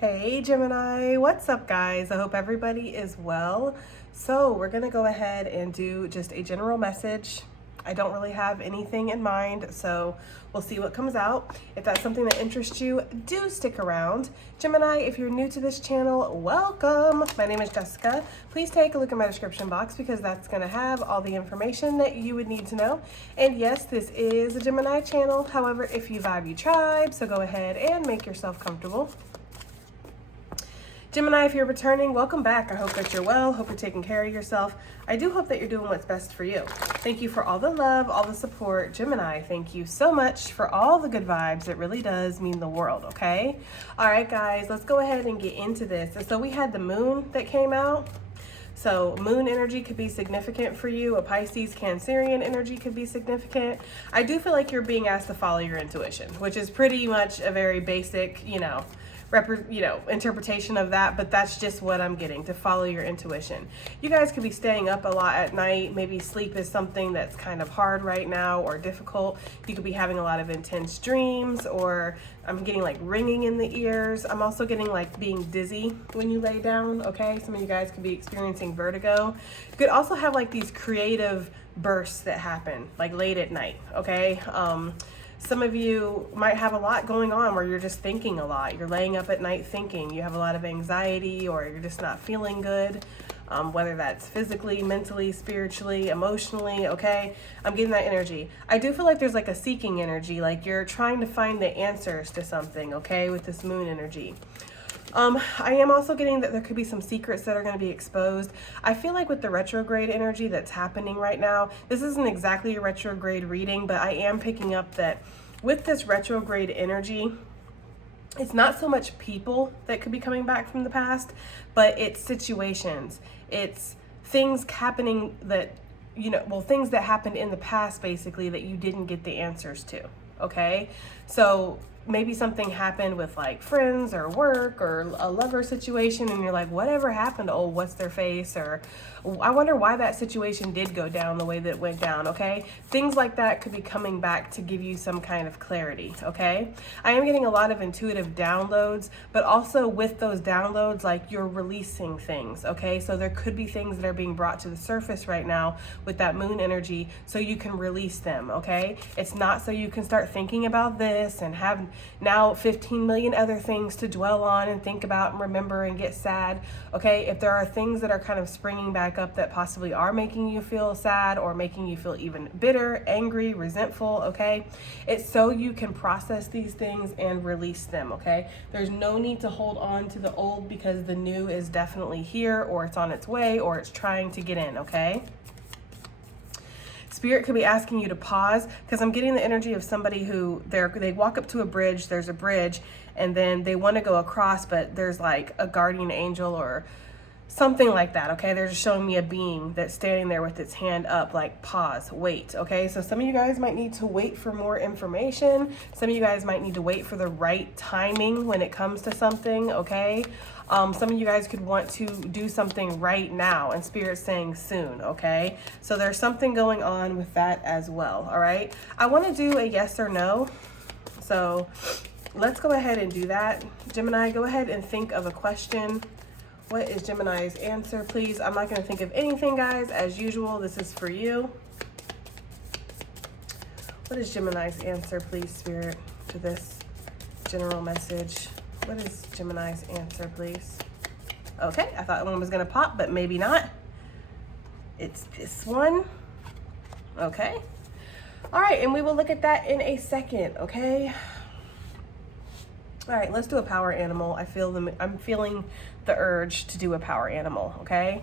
Hey Gemini, what's up guys? I hope everybody is well. So we're gonna go ahead and do just a general message. I don't really have anything in mind, so we'll see what comes out. If that's something that interests you, do stick around. Gemini, if you're new to this channel, welcome. My name is Jessica. Please take a look at my description box because that's gonna have all the information that you would need to know. And yes, this is a Gemini channel. However, if you vibe, you tribe, so go ahead and make yourself comfortable. Gemini, if you're returning, welcome back. I hope that you're well. Hope you're taking care of yourself. I do hope that you're doing what's best for you. Thank you for all the love, all the support. Gemini, thank you so much for all the good vibes. It really does mean the world, okay? All right, guys, let's go ahead and get into this. And so we had the moon that came out. So moon energy could be significant for you. A Pisces, Cancerian energy could be significant. I do feel like you're being asked to follow your intuition, which is pretty much a very basic, interpretation of that, but that's just what I'm getting, to follow your intuition. You guys could be staying up a lot at night. Maybe sleep is something that's kind of hard right now or difficult. You could be having a lot of intense dreams, or I'm getting like ringing in the ears. I'm also getting like being dizzy when you lay down, okay? Some of you guys could be experiencing vertigo. You could also have like these creative bursts that happen like late at night, okay? Some of you might have a lot going on where you're just thinking a lot. You're laying up at night thinking. You have a lot of anxiety, or you're just not feeling good, whether that's physically, mentally, spiritually, emotionally, okay? I'm getting that energy. I do feel like there's like a seeking energy, like you're trying to find the answers to something, okay, with this moon energy. I am also getting that there could be some secrets that are going to be exposed. I feel like with the retrograde energy that's happening right now, this isn't exactly a retrograde reading, but I am picking up that with this retrograde energy, it's not so much people that could be coming back from the past, but it's situations. It's things happening that, things that happened in the past basically that you didn't get the answers to, okay? So maybe something happened with like friends or work or a lover situation, and you're like, whatever happened? Oh, what's their face? Or I wonder why that situation did go down the way that it went down, okay? Things like that could be coming back to give you some kind of clarity, okay? I am getting a lot of intuitive downloads, but also with those downloads, like you're releasing things, okay? So there could be things that are being brought to the surface right now with that moon energy so you can release them, okay? It's not so you can start thinking about this and have now 15 million other things to dwell on and think about and remember and get sad, okay? If there are things that are kind of springing back up that possibly are making you feel sad or making you feel even bitter, angry, resentful, okay? It's so you can process these things and release them, okay? There's no need to hold on to the old because the new is definitely here, or it's on its way, or it's trying to get in, okay? Spirit could be asking you to pause, because I'm getting the energy of somebody who they walk up to a bridge, there's a bridge, and then they want to go across, but there's like a guardian angel or something like that, okay? They're just showing me a being that's standing there with its hand up, like pause, wait, okay? So some of you guys might need to wait for more information. Some of you guys might need to wait for the right timing when it comes to something, okay? Some of you guys could want to do something right now, and Spirit's saying soon, okay? So there's something going on with that as well, all right? I want to do a yes or no, so let's go ahead and do that. Gemini, go ahead and think of a question. What is Gemini's answer, please? I'm not going to think of anything, guys. As usual, this is for you. What is Gemini's answer, please, Spirit, to this general message? What is Gemini's answer, please? Okay, I thought one was going to pop, but maybe not. It's this one. Okay. All right, and we will look at that in a second, okay? All right, let's do a power animal. I'm feeling the urge to do a power animal, okay?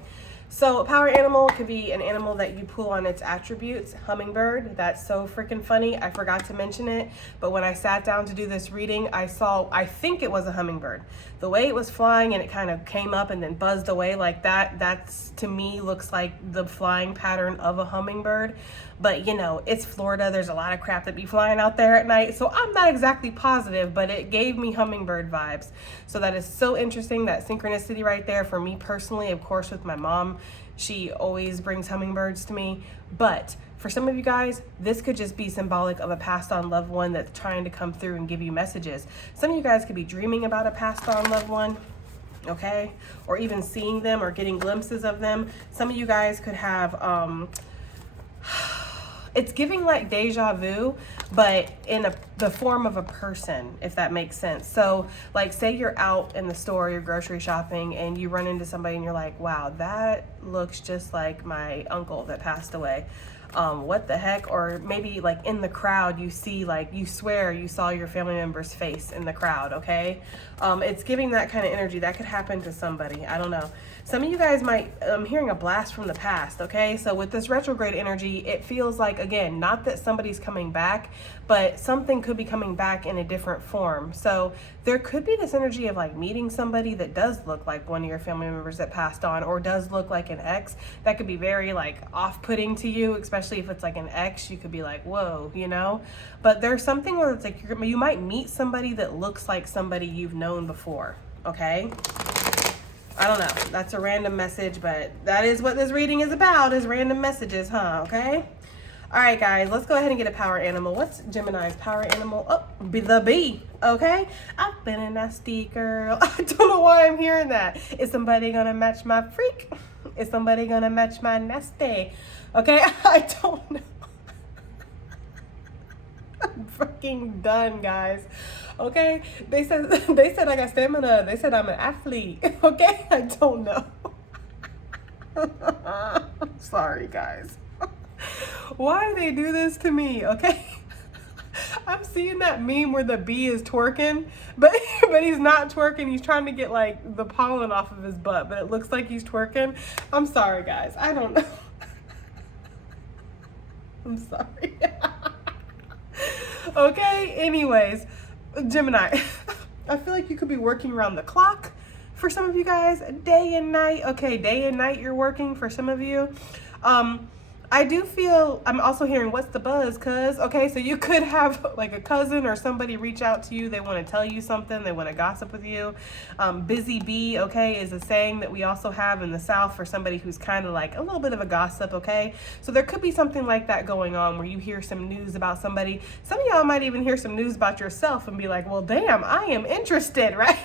So a power animal could be an animal that you pull on its attributes. Hummingbird, that's so freaking funny. I forgot to mention it, but when I sat down to do this reading, I think it was a hummingbird. The way it was flying and it kind of came up and then buzzed away like that, that's to me looks like the flying pattern of a hummingbird. But it's Florida. There's a lot of crap that be flying out there at night. So I'm not exactly positive, but it gave me hummingbird vibes. So that is so interesting, that synchronicity right there for me personally, of course, with my mom She always brings hummingbirds to me. But for some of you guys, this could just be symbolic of a passed on loved one that's trying to come through and give you messages. Some of you guys could be dreaming about a passed on loved one, okay? Or even seeing them or getting glimpses of them. Some of you guys could have, it's giving like deja vu, but in the form of a person, if that makes sense. So like say you're out in the store, you're grocery shopping, and you run into somebody and you're like, wow, that looks just like my uncle that passed away. What the heck? Or maybe like in the crowd, you see, like, you swear you saw your family member's face in the crowd, okay? It's giving that kind of energy. That could happen to somebody. I don't know. Some of you guys might, I'm hearing a blast from the past, okay? So with this retrograde energy, it feels like, again, not that somebody's coming back, but something could be coming back in a different form. So there could be this energy of like meeting somebody that does look like one of your family members that passed on, or does look like an ex. That could be very like off-putting to you, especially if it's like an ex. You could be like, whoa, you know? But there's something where it's like you might meet somebody that looks like somebody you've known before, okay? I don't know. That's a random message, but that is what this reading is about, is random messages, huh? Okay? All right, guys, let's go ahead and get a power animal. What's Gemini's power animal? Oh, the bee, okay? I've been a nasty girl. I don't know why I'm hearing that. Is somebody going to match my freak? Is somebody going to match my nasty? Okay? I don't know. I'm fucking done, guys. Okay, they said I got stamina. They said I'm an athlete. Okay, I don't know. Sorry, guys. Why do they do this to me? Okay, I'm seeing that meme where the bee is twerking, but he's not twerking. He's trying to get like the pollen off of his butt, but it looks like he's twerking. I'm sorry, guys. I don't know. I'm sorry. Okay, anyways. Gemini, I feel like you could be working around the clock for some of you guys, day and night. Okay, day and night you're working for some of you. I do feel, I'm also hearing what's the buzz, cuz, okay, so you could have like a cousin or somebody reach out to you. They want to tell you something. They want to gossip with you. Busy bee, okay, is a saying that we also have in the South for somebody who's kind of like a little bit of a gossip, okay? So there could be something like that going on where you hear some news about somebody. Some of y'all might even hear some news about yourself and be like, well, damn, I am interested, right?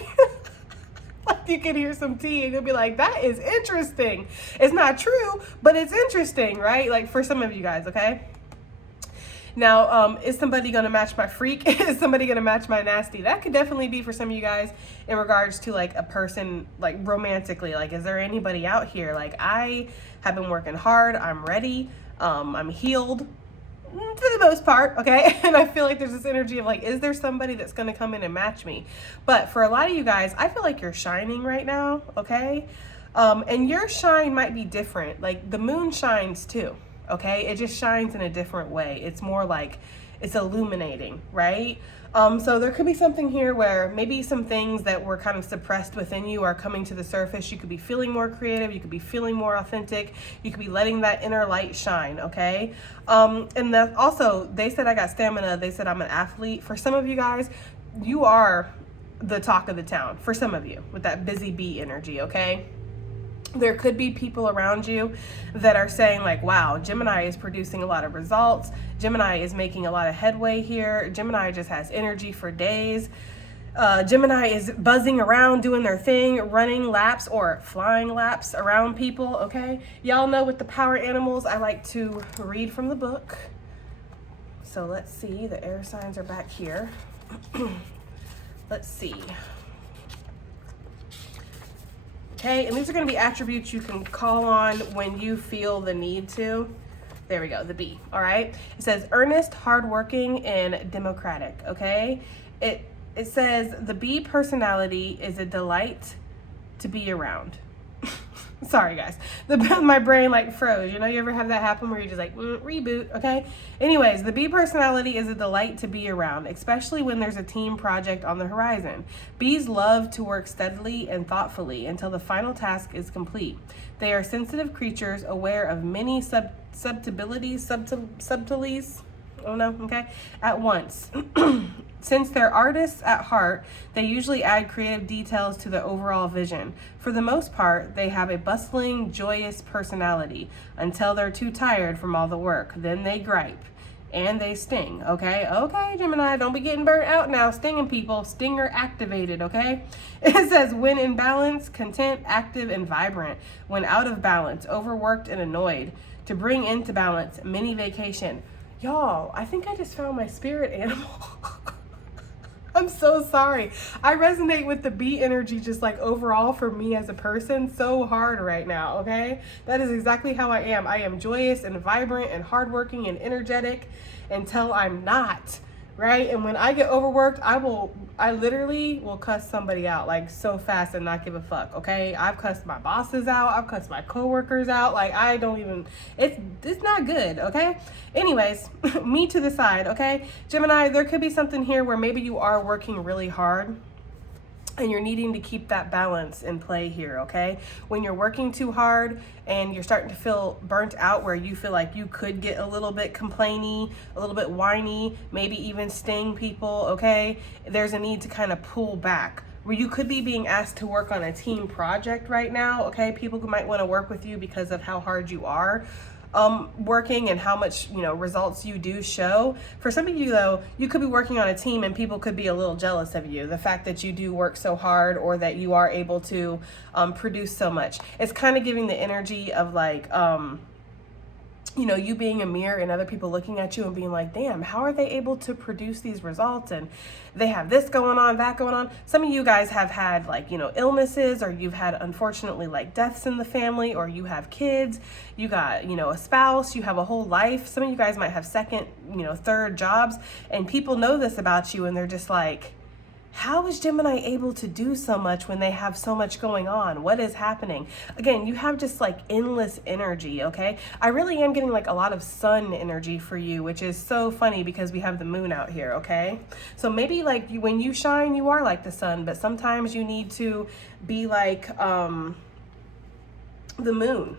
You can hear some tea and you'll be like, that is interesting. It's not true, but it's interesting, right? Like for some of you guys, okay? Now, is somebody going to match my freak? Is somebody going to match my nasty? That could definitely be for some of you guys in regards to like a person, like romantically. Like, is there anybody out here? Like, I have been working hard. I'm ready. I'm healed. For the most part, okay? And I feel like there's this energy of like, is there somebody that's going to come in and match me? But for a lot of you guys, I feel like you're shining right now, okay? And your shine might be different. Like the moon shines too, okay? It just shines in a different way. It's more like it's illuminating, right? So there could be something here where maybe some things that were kind of suppressed within you are coming to the surface. You could be feeling more creative. You could be feeling more authentic. You could be letting that inner light shine, okay? And that also, they said I got stamina. They said I'm an athlete. For some of you guys, you are the talk of the town. For some of you, with that busy bee energy, okay? There could be people around you that are saying like, wow, Gemini is producing a lot of results. Gemini is making a lot of headway here. Gemini just has energy for days. Gemini is buzzing around, doing their thing, running laps or flying laps around people, okay? Y'all know with the power animals, I like to read from the book. So let's see, the air signs are back here. Let's see. Okay, and these are going to be attributes you can call on when you feel the need to. There we go, the bee, all right? It says earnest, hardworking, and democratic, okay? It says the bee personality is a delight to be around. Sorry, guys. My brain like froze. You know, you ever have that happen where you're just like, reboot, okay? Anyways, the bee personality is a delight to be around, especially when there's a team project on the horizon. Bees love to work steadily and thoughtfully until the final task is complete. They are sensitive creatures aware of many subtleties, oh no, okay, at once. Since they're artists at heart, they usually add creative details to the overall vision. For the most part, they have a bustling, joyous personality until they're too tired from all the work. Then they gripe and they sting, okay? Okay, Gemini, don't be getting burnt out now, stinging people. Stinger activated, okay? It says, when in balance, content, active, and vibrant. When out of balance, overworked and annoyed. To bring into balance, mini vacation. Y'all, I think I just found my spirit animal. I'm so sorry. I resonate with the bee energy just like overall for me as a person so hard right now, okay? That is exactly how I am. I am joyous and vibrant and hardworking and energetic until I'm not, right? And when I get overworked, I literally will cuss somebody out like so fast and not give a fuck, okay? I've cussed my bosses out. I've cussed my coworkers out. Like I don't even, it's not good, okay? Anyways, me to the side, okay? Gemini, there could be something here where maybe you are working really hard and you're needing to keep that balance in play here, okay? When you're working too hard and you're starting to feel burnt out where you feel like you could get a little bit complainy, a little bit whiny, maybe even sting people, okay? There's a need to kind of pull back. Where you could be being asked to work on a team project right now, okay? People who might want to work with you because of how hard you are working and how much, results you do show. For some of you though, you could be working on a team and people could be a little jealous of you. The fact that you do work so hard or that you are able to produce so much. It's kind of giving the energy of like, you being a mirror and other people looking at you and being like, damn, how are they able to produce these results? And they have this going on, that going on. Some of you guys have had like, illnesses, or you've had unfortunately like deaths in the family, or you have kids, you got, a spouse, you have a whole life. Some of you guys might have second, third jobs, and people know this about you and they're just like, how is Gemini able to do so much when they have so much going on? What is happening? Again, you have just like endless energy, okay? I really am getting like a lot of sun energy for you, which is so funny because we have the moon out here, okay? So maybe like when you shine, you are like the sun, but sometimes you need to be like the moon.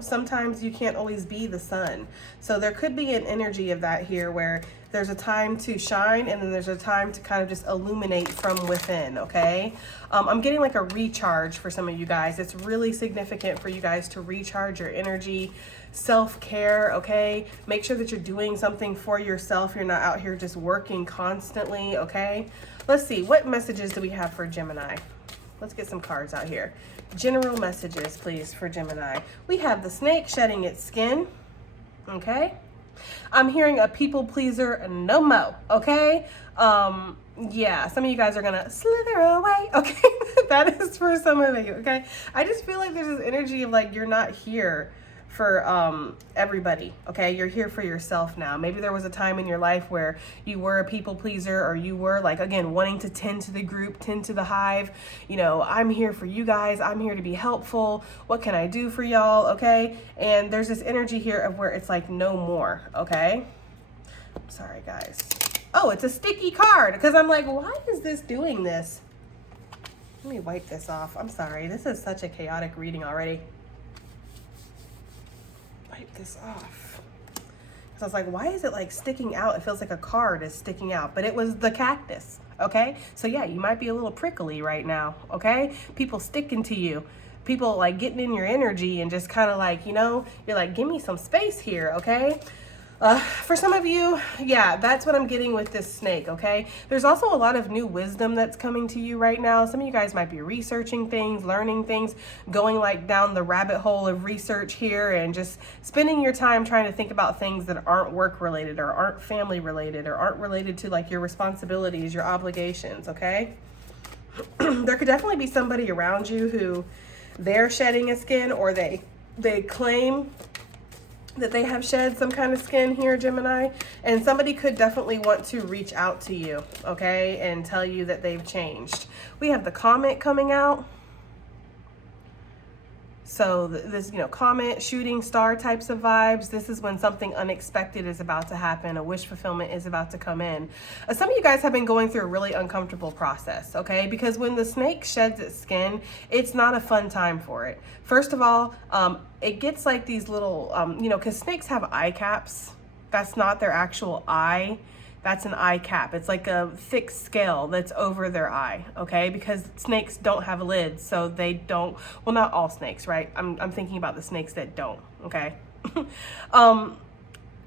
Sometimes you can't always be the sun. So there could be an energy of that here where there's a time to shine and then there's a time to kind of just illuminate from within, okay? I'm getting like a recharge for some of you guys. It's really significant for you guys to recharge your energy, self-care, okay? Make sure that you're doing something for yourself. You're not out here just working constantly, okay? Let's see, what messages do we have for Gemini? Let's get some cards out here. General messages, please, for Gemini. We have the snake shedding its skin, okay? I'm hearing a people pleaser no mo, okay? Yeah, some of you guys are gonna slither away, okay? That is for some of you, okay? I just feel like there's this energy of like, you're not here for everybody, okay? You're here for yourself now. Maybe there was a time in your life where you were a people pleaser, or you were like, again, wanting to tend to the group, tend to the hive. I'm here for you guys. I'm here to be helpful. What can I do for y'all, okay? And there's this energy here of where it's like no more, okay? I'm sorry, guys. Oh, it's a sticky card because I'm like, why is this doing this? Let me wipe this off. I'm sorry. This is such a chaotic reading already. Wipe this off. So I was like, why is it like sticking out? It feels like a card is sticking out, but it was the cactus, okay? So yeah, you might be a little prickly right now, okay? People sticking to you. People like getting in your energy and just kind of like, you're like, give me some space here, okay? For some of you, yeah, that's what I'm getting with this snake, okay? There's also a lot of new wisdom that's coming to you right now. Some of you guys might be researching things, learning things, going like down the rabbit hole of research here and just spending your time trying to think about things that aren't work related or aren't family related or aren't related to like your responsibilities, your obligations, okay? There could definitely be somebody around you who they're shedding a skin, or they claim that they have shed some kind of skin here, Gemini, and somebody could definitely want to reach out to you, okay, and tell you that they've changed. We have the comet coming out. So this, comet, shooting star types of vibes. This is when something unexpected is about to happen. A wish fulfillment is about to come in. Some of you guys have been going through a really uncomfortable process, okay? Because when the snake sheds its skin, it's not a fun time for it. First of all, it gets like these little, because snakes have eye caps. That's not their actual eye. That's an eye cap. It's like a thick scale that's over their eye, okay? Because snakes don't have lids, so they don't, well, not all snakes, right? I'm thinking about the snakes that don't, okay?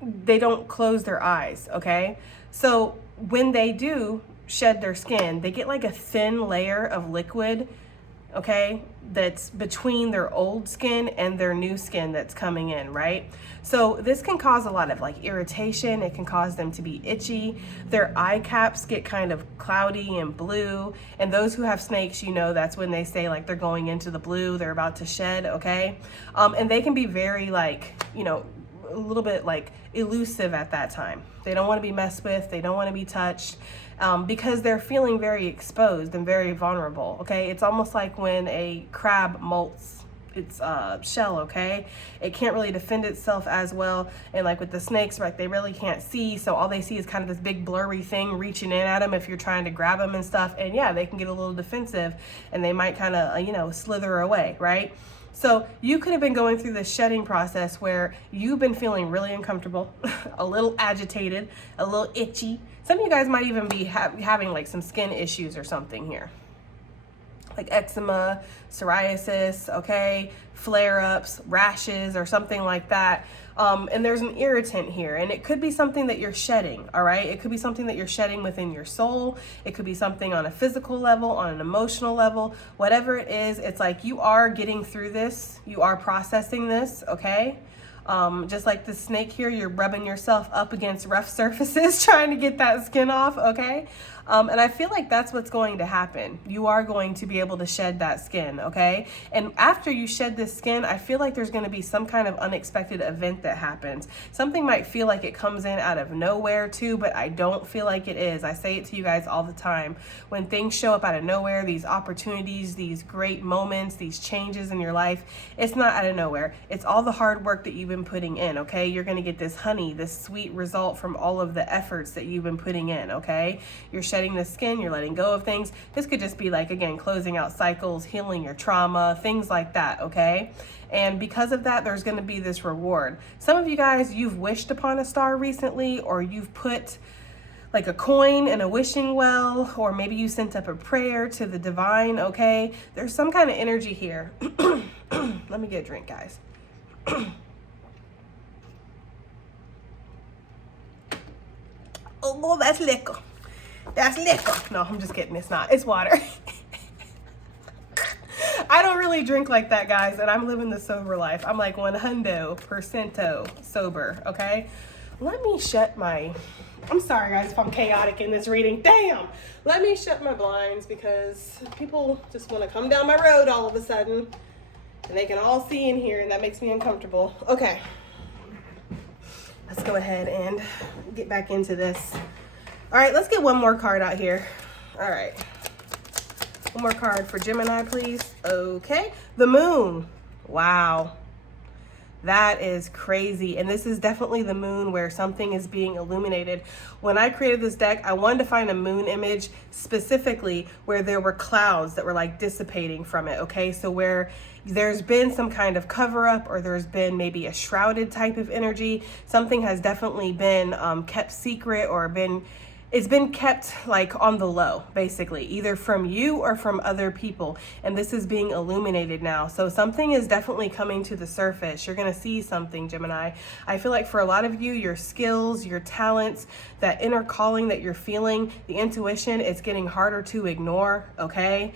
They don't close their eyes, okay? So when they do shed their skin, they get like a thin layer of liquid, okay, that's between their old skin and their new skin that's coming in, right? So this can cause a lot of like irritation. It can cause them to be itchy. Their eye caps get kind of cloudy and blue. And those who have snakes, you know, that's when they say like they're going into the blue, they're about to shed, okay? And they can be very like, you know, a little bit like elusive at that time. They don't want to be messed with. They don't want to be touched. Because they're feeling very exposed and very vulnerable, okay? It's almost like when a crab molts its shell, okay? It can't really defend itself as well, and like with the snakes, like they really can't see, so all they see is kind of this big blurry thing reaching in at them if you're trying to grab them and stuff, and yeah, they can get a little defensive, and they might kind of, you know, slither away, right? So you could have been going through this shedding process where you've been feeling really uncomfortable, a little agitated, a little itchy. Some of you guys might even be having like some skin issues or something here, like eczema, psoriasis, okay, flare-ups, rashes, or something like that. And there's an irritant here, and it could be something that you're shedding, all right? It could be something that you're shedding within your soul. It could be something on a physical level, on an emotional level, whatever it is. It's like you are getting through this. You are processing this, okay? Just like the snake here, you're rubbing yourself up against rough surfaces trying to get that skin off, okay? And I feel like that's what's going to happen. You are going to be able to shed that skin, okay? And after you shed this skin, I feel like there's going to be some kind of unexpected event that happens. Something might feel like it comes in out of nowhere too, but I don't feel like it is. I say it to you guys all the time. When things show up out of nowhere, these opportunities, these great moments, these changes in your life, it's not out of nowhere. It's all the hard work that you've been putting in, okay? You're going to get this honey, this sweet result from all of the efforts that you've been putting in, okay? You're shedding the skin, you're letting go of things. This could just be like, again, closing out cycles, healing your trauma, things like that, okay? And because of that, there's going to be this reward. Some of you guys, you've wished upon a star recently, or you've put like a coin in a wishing well, or maybe you sent up a prayer to the divine, okay? There's some kind of energy here. Let me get a drink, guys. Oh, that's liquor. That's liquor. No, I'm just kidding. It's not. It's water. I don't really drink like that, guys, and I'm living the sober life. I'm like 100% sober, okay? Let me shut my... I'm sorry, guys, if I'm chaotic in this reading. Damn! Let me shut my blinds because people just want to come down my road all of a sudden, and they can all see in here, and that makes me uncomfortable. Okay. Let's go ahead and get back into this. All right, let's get one more card out here. All right. One more card for Gemini, please. Okay. The moon. Wow. That is crazy. And this is definitely the moon where something is being illuminated. When I created this deck, I wanted to find a moon image specifically where there were clouds that were like dissipating from it. Okay. So where there's been some kind of cover up, or there's been maybe a shrouded type of energy, something has definitely been kept secret, or it's been kept like on the low, basically, either from you or from other people. And this is being illuminated now. So something is definitely coming to the surface. You're going to see something, Gemini. I feel like for a lot of you, your skills, your talents, that inner calling that you're feeling, the intuition, it's getting harder to ignore, okay?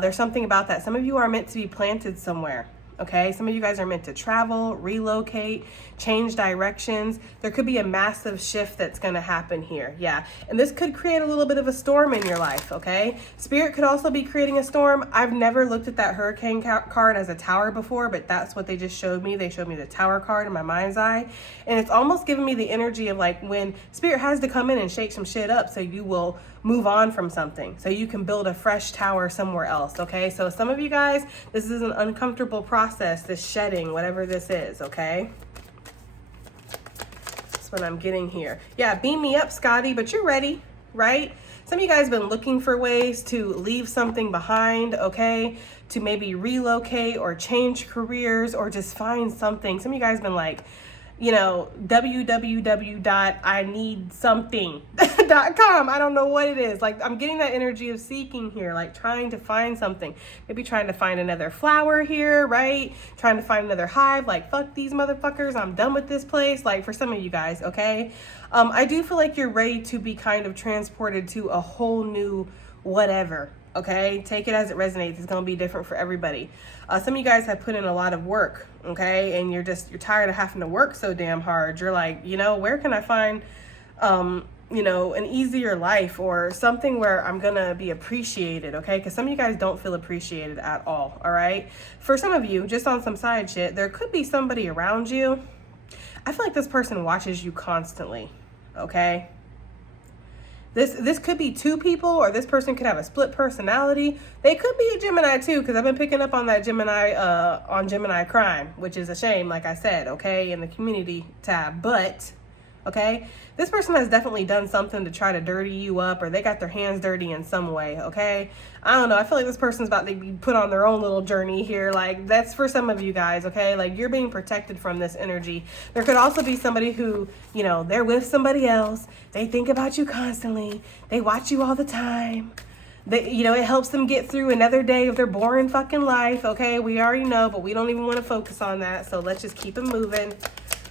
There's something about that. Some of you are meant to be planted somewhere. Okay, some of you guys are meant to travel, relocate, change directions. There could be a massive shift that's going to happen here. Yeah, and this could create a little bit of a storm in your life, okay? Spirit could also be creating a storm. I've never looked at that hurricane card as a tower before, but that's what they just showed me. They showed me the tower card in my mind's eye, and it's almost giving me the energy of like when Spirit has to come in and shake some shit up so you will move on from something, so you can build a fresh tower somewhere else, okay? So some of you guys, this is an uncomfortable process, this shedding, whatever this is, okay? That's what I'm getting here. Yeah, beam me up, Scotty, but you're ready, right? Some of you guys have been looking for ways to leave something behind, okay? To maybe relocate or change careers or just find something. Some of you guys have been like, you know, www.ineedsomething.com Gemini.com. I don't know what it is. Like, I'm getting that energy of seeking here, like trying to find something. Maybe trying to find another flower here, right? Trying to find another hive. Like, fuck these motherfuckers. I'm done with this place. Like, for some of you guys, okay? I do feel like you're ready to be kind of transported to a whole new whatever, okay? Take it as it resonates. It's going to be different for everybody. Some of you guys have put in a lot of work, okay? And you're tired of having to work so damn hard. You're like, you know, where can I find, you know, an easier life or something where I'm going to be appreciated, okay? Because some of you guys don't feel appreciated at all right? For some of you, just on some side shit, there could be somebody around you. I feel like this person watches you constantly, okay? This could be two people, or this person could have a split personality. They could be a Gemini too, because I've been picking up on that Gemini, on Gemini crime, which is a shame, like I said, okay, in the community tab. But, okay, this person has definitely done something to try to dirty you up, or they got their hands dirty in some way, okay? I don't know. I feel like this person's about to be put on their own little journey here. Like, that's for some of you guys, okay? Like, you're being protected from this energy. There could also be somebody who, you know, they're with somebody else. They think about you constantly. They watch you all the time. They, you know, it helps them get through another day of their boring fucking life, okay? We already know, but we don't even want to focus on that. So let's just keep it moving,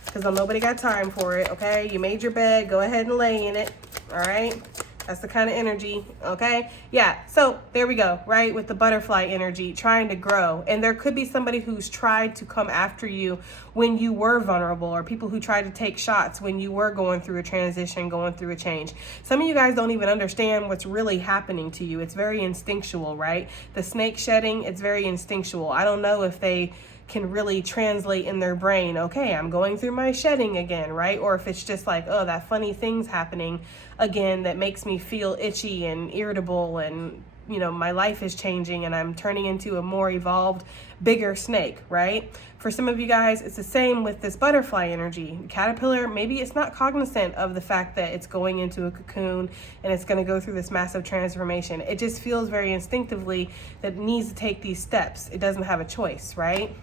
because nobody got time for it, okay? You made your bed. Go ahead and lay in it, all right? That's the kind of energy, okay? Yeah, so there we go, right? With the butterfly energy, trying to grow. And there could be somebody who's tried to come after you when you were vulnerable, or people who tried to take shots when you were going through a transition, going through a change. Some of you guys don't even understand what's really happening to you. It's very instinctual, right? The snake shedding, it's very instinctual. I don't know if they can really translate in their brain, okay, I'm going through my shedding again, right? Or if it's just like, oh, that funny thing's happening again that makes me feel itchy and irritable, and, you know, my life is changing and I'm turning into a more evolved, bigger snake, right? For some of you guys, it's the same with this butterfly energy. Caterpillar, maybe it's not cognizant of the fact that it's going into a cocoon and it's going to go through this massive transformation. It just feels very instinctively that it needs to take these steps. It doesn't have a choice, right?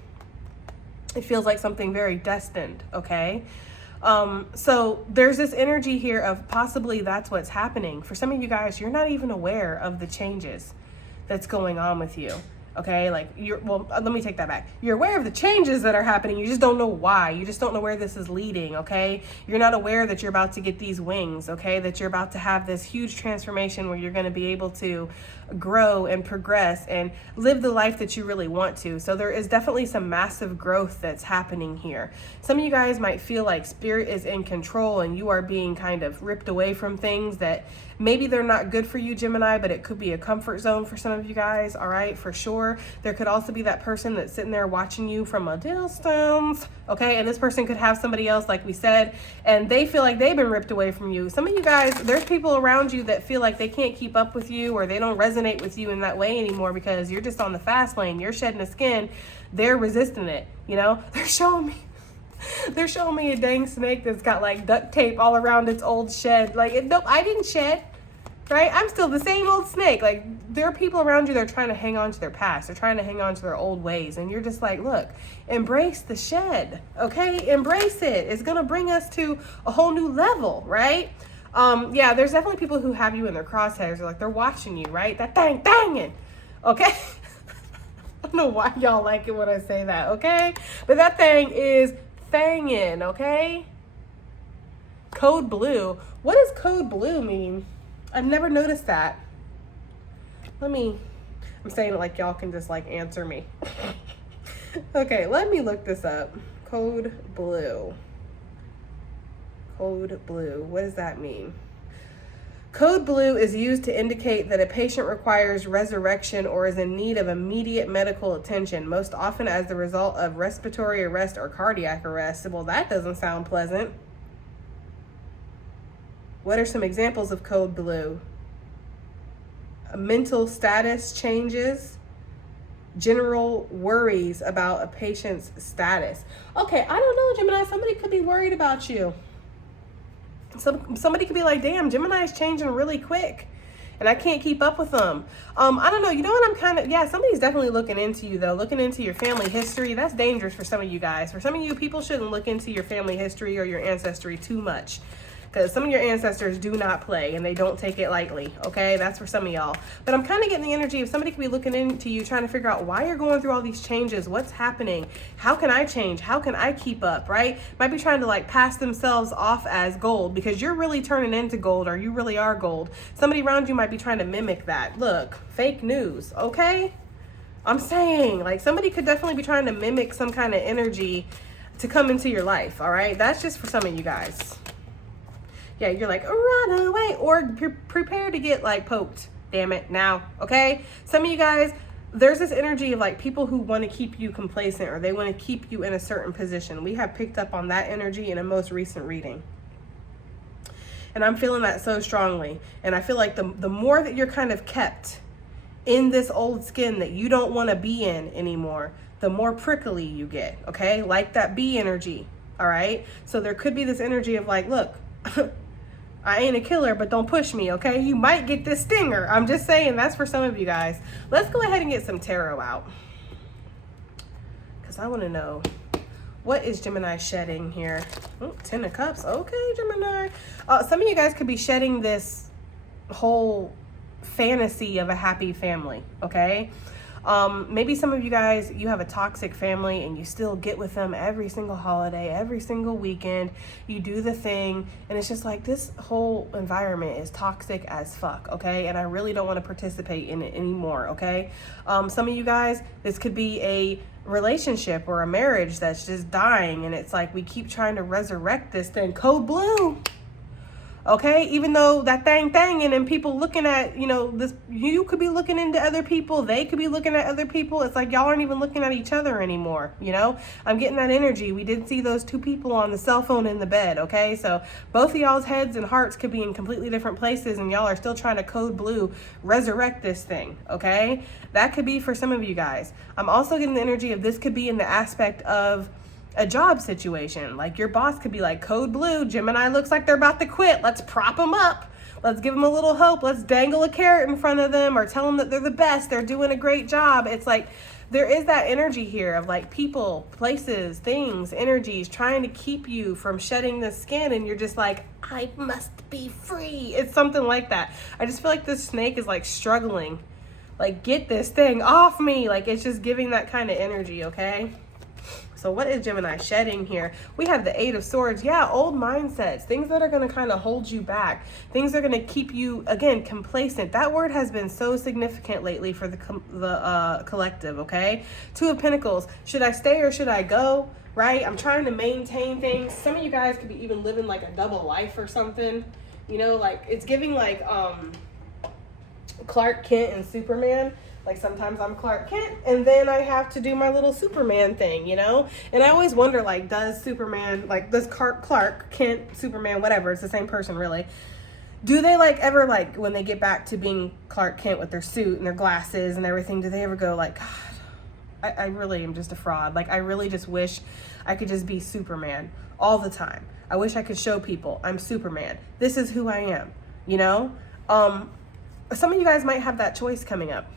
It feels like something very destined, okay? So there's this energy here of possibly that's what's happening. For some of you guys, you're not even aware of the changes that's going on with you, okay? Like, let me take that back. You're aware of the changes that are happening. You just don't know why. You just don't know where this is leading, okay? You're not aware that you're about to get these wings, okay? That you're about to have this huge transformation where you're going to be able to grow and progress and live the life that you really want to. So there is definitely some massive growth that's happening here. Some of you guys might feel like spirit is in control and you are being kind of ripped away from things that maybe they're not good for you, Gemini, but it could be a comfort zone for some of you guys, all right, for sure. There could also be that person that's sitting there watching you from a distance, okay, and this person could have somebody else, like we said, and they feel like they've been ripped away from you. Some of you guys, there's people around you that feel like they can't keep up with you, or they don't resonate with you in that way anymore because you're just on the fast lane. You're shedding the skin. They're resisting it, you know? They're showing me a dang snake that's got like duct tape all around its old shed. Like, nope, I didn't shed, right? I'm still the same old snake. Like, there are people around you that are trying to hang on to their past. They're trying to hang on to their old ways. And you're just like, look, embrace the shed, okay? Embrace it. It's going to bring us to a whole new level, right? Yeah, there's definitely people who have you in their crosshairs. Like, they're watching you, right? That thing banging, okay? I don't know why y'all like it when I say that, okay? But that thing is fanging, okay? Code blue. What does code blue mean? I've never noticed that. I'm saying it like y'all can just like answer me. Okay, let me look this up. Code blue. Code blue. What does that mean? Code blue is used to indicate that a patient requires resurrection or is in need of immediate medical attention, most often as the result of respiratory arrest or cardiac arrest. Well, that doesn't sound pleasant. What are some examples of code blue? Mental status changes, general worries about a patient's status. Okay, I don't know, Gemini. Somebody could be worried about you. Somebody could be like, damn, Gemini is changing really quick and I can't keep up with them. I don't know. You know what? Somebody's definitely looking into you, though, looking into your family history. That's dangerous for some of you guys. For some of you, people shouldn't look into your family history or your ancestry too much, because some of your ancestors do not play and they don't take it lightly, okay? That's for some of y'all. But I'm kind of getting the energy of somebody could be looking into you, trying to figure out why you're going through all these changes. What's happening? How can I change? How can I keep up, right? Might be trying to like pass themselves off as gold because you're really turning into gold, or you really are gold. Somebody around you might be trying to mimic that. Look, fake news, okay? I'm saying, like, somebody could definitely be trying to mimic some kind of energy to come into your life, all right? That's just for some of you guys. Yeah, you're like, run away, or prepare to get, like, poked. Damn it, now, okay? Some of you guys, there's this energy of, like, people who want to keep you complacent, or they want to keep you in a certain position. We have picked up on that energy in a most recent reading. And I'm feeling that so strongly. And I feel like the more that you're kind of kept in this old skin that you don't want to be in anymore, the more prickly you get, okay? Like that bee energy, all right? So there could be this energy of like, look, I ain't a killer, but don't push me, okay? You might get this stinger. I'm just saying, that's for some of you guys. Let's go ahead and get some tarot out, because I want to know, what is Gemini shedding here? Oh, 10 of Cups. Okay, Gemini. Some of you guys could be shedding this whole fantasy of a happy family, okay? Maybe some of you guys, you have a toxic family and you still get with them every single holiday, every single weekend. You do the thing, and it's just like, this whole environment is toxic as fuck, okay? And I really don't want to participate in it anymore, okay? Some of you guys, this could be a relationship or a marriage that's just dying, and it's like we keep trying to resurrect this thing. Code blue. Okay, even though that thing and then people looking at, you know, this, you could be looking into other people, they could be looking at other people. It's like y'all aren't even looking at each other anymore, you know? I'm getting that energy. We did see those two people on the cell phone in the bed, okay? So both of y'all's heads and hearts could be in completely different places, and y'all are still trying to code blue, resurrect this thing, okay? That could be for some of you guys. I'm also getting the energy of this could be in the aspect of a job situation. Like your boss could be like, code blue, Gemini looks like they're about to quit. Let's prop them up. Let's give them a little hope. Let's dangle a carrot in front of them, or tell them that they're the best. They're doing a great job. It's like, there is that energy here of like people, places, things, energies trying to keep you from shedding the skin. And you're just like, I must be free. It's something like that. I just feel like this snake is like struggling. Like, get this thing off me. Like, it's just giving that kind of energy, okay? So what is Gemini shedding here? We have the 8 of Swords. Yeah, old mindsets, things that are going to kind of hold you back, things that are going to keep you, again, complacent. That word has been so significant lately for the collective, okay? 2 of Pentacles. Should I stay or should I go? Right? I'm trying to maintain things. Some of you guys could be even living like a double life or something. You know, like it's giving like Clark Kent and Superman. Like sometimes I'm Clark Kent and then I have to do my little Superman thing, you know? And I always wonder, like, does Superman, like, does Clark Kent, Superman, whatever, it's the same person really, do they like ever, like, when they get back to being Clark Kent with their suit and their glasses and everything, do they ever go like, God, I really am just a fraud. Like, I really just wish I could just be Superman all the time. I wish I could show people I'm Superman. This is who I am, you know? Some of you guys might have that choice coming up.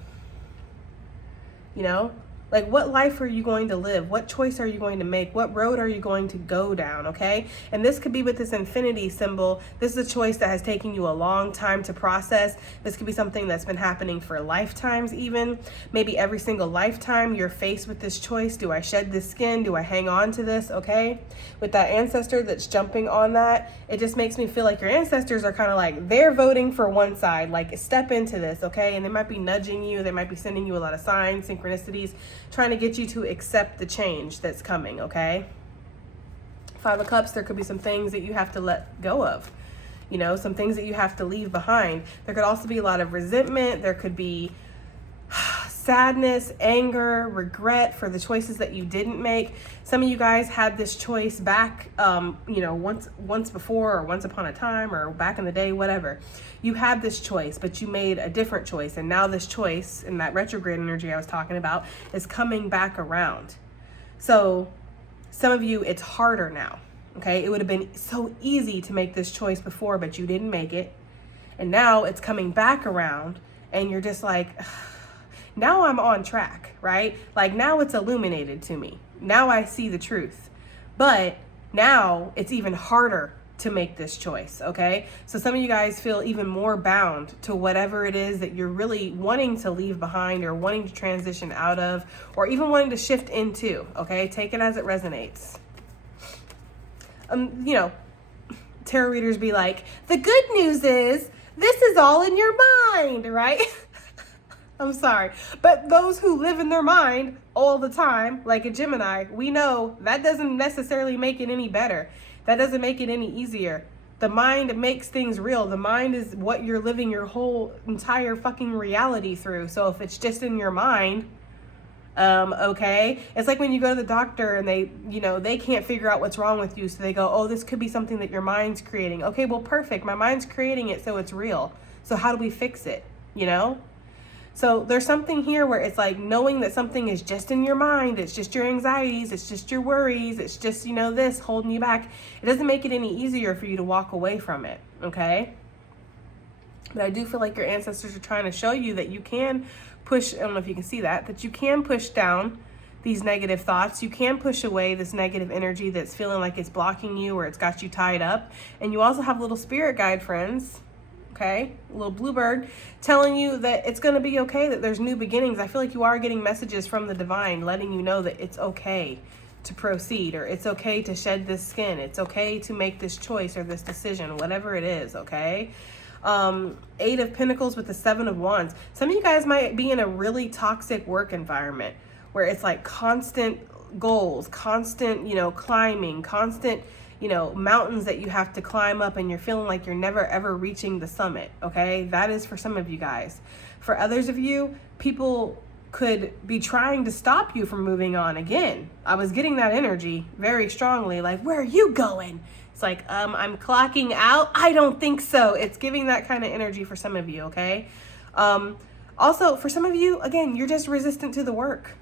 You know, like, what life are you going to live? What choice are you going to make? What road are you going to go down? Okay. And this could be with this infinity symbol. This is a choice that has taken you a long time to process. This could be something that's been happening for lifetimes, even maybe every single lifetime you're faced with this choice. Do I shed this skin? Do I hang on to this? Okay. With that ancestor that's jumping on that, it just makes me feel like your ancestors are kind of like, they're voting for one side, like, step into this. Okay. And they might be nudging you. They might be sending you a lot of signs, synchronicities, trying to get you to accept the change that's coming, okay? 5 of Cups, there could be some things that you have to let go of, you know, some things that you have to leave behind. There could also be a lot of resentment. There could be sadness, anger, regret for the choices that you didn't make. Some of you guys had this choice back, you know, once before, or once upon a time, or back in the day, whatever. You had this choice, but you made a different choice. And now this choice, and that retrograde energy I was talking about, is coming back around. So some of you, it's harder now, okay? It would have been so easy to make this choice before, but you didn't make it. And now it's coming back around, and you're just like, now I'm on track, right? Like, now it's illuminated to me. Now I see the truth. But now it's even harder to make this choice, okay? So some of you guys feel even more bound to whatever it is that you're really wanting to leave behind or wanting to transition out of, or even wanting to shift into, okay? Take it as it resonates. You know, tarot readers be like, the good news is this is all in your mind, right? I'm sorry. But those who live in their mind all the time, like a Gemini, we know that doesn't necessarily make it any better. That doesn't make it any easier. The mind makes things real. The mind is what you're living your whole entire fucking reality through. So if it's just in your mind, okay. It's like when you go to the doctor and they, you know, they can't figure out what's wrong with you. So they go, oh, this could be something that your mind's creating. Okay, well, perfect. My mind's creating it, so it's real. So how do we fix it? You know? So there's something here where it's like knowing that something is just in your mind. It's just your anxieties. It's just your worries. It's just, you know, this holding you back. It doesn't make it any easier for you to walk away from it. Okay. But I do feel like your ancestors are trying to show you that you can push. I don't know if you can see that you can push down these negative thoughts. You can push away this negative energy that's feeling like it's blocking you or it's got you tied up. And you also have little spirit guide friends. Okay, a little bluebird telling you that it's going to be okay, that there's new beginnings. I feel like you are getting messages from the divine letting you know that it's okay to proceed, or it's okay to shed this skin. It's okay to make this choice or this decision, whatever it is, okay? 8 of Pentacles with the 7 of Wands. Some of you guys might be in a really toxic work environment where it's like constant goals, constant, you know, climbing, constant, you know, mountains that you have to climb up and you're feeling like you're never ever reaching the summit, okay? That is for some of you guys. For others of you, people could be trying to stop you from moving on. Again, I was getting that energy very strongly, like, where are you going? It's like, I'm clocking out. I don't think so. It's giving that kind of energy for some of you, okay? Also, for some of you, again, you're just resistant to the work.